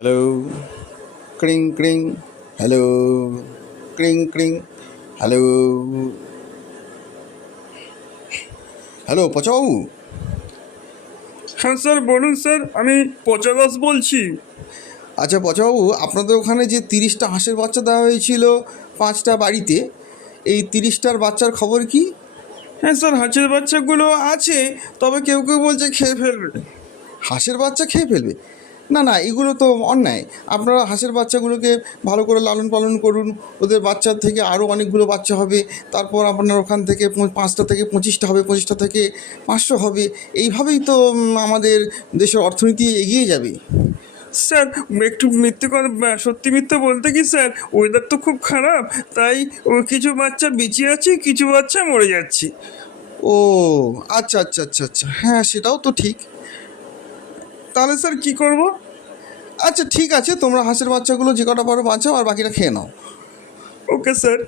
Hello, ক্রিং ক্রিং। Hello, ক্রিং ক্রিং। হ্যালো, হ্যালো পচাবাবু। হ্যাঁ স্যার, বলুন স্যার, আমি পচা দাস বলছি। আচ্ছা পচাবাবু, আপনাদের ওখানে যে 30টা হাঁসের বাচ্চা দেওয়া হয়েছিল 5টা বাড়িতে, এই 30টার বাচ্চার খবর কি? হ্যাঁ স্যার, হাঁসের বাচ্চাগুলো আছে, তবে কেউ কেউ বলছে খেয়ে ফেলবে। হাঁসের বাচ্চা খেয়ে ফেলবে? না না, এগুলো তো অন্যায়। আপনারা হাঁসের বাচ্চাগুলোকে ভালো করে লালন পালন করুন, ওদের বাচ্চার থেকে আরও অনেকগুলো বাচ্চা হবে, তারপর আপনার ওখান থেকে 5টা থেকে 25টা হবে, 25টা থেকে 500 হবে। এইভাবেই তো আমাদের দেশের অর্থনীতি এগিয়ে যাবে। স্যার, একটু মিথ্যে কথা, সত্যি মিথ্যে বলতে কি স্যার, ওয়েদার তো খুব খারাপ, তাই কিছু বাচ্চা বেঁচে আছে, কিছু বাচ্চা মরে যাচ্ছে। ও আচ্ছা আচ্ছা আচ্ছা আচ্ছা, হ্যাঁ সেটাও তো ঠিক। তাহলে স্যার কি করব? আচ্ছা ঠিক আছে, তোমরা হাঁসের বাচ্চাগুলো যে কটা পারো বাঁচাও, আর বাকিটা খেয়ে নাও। Okay sir.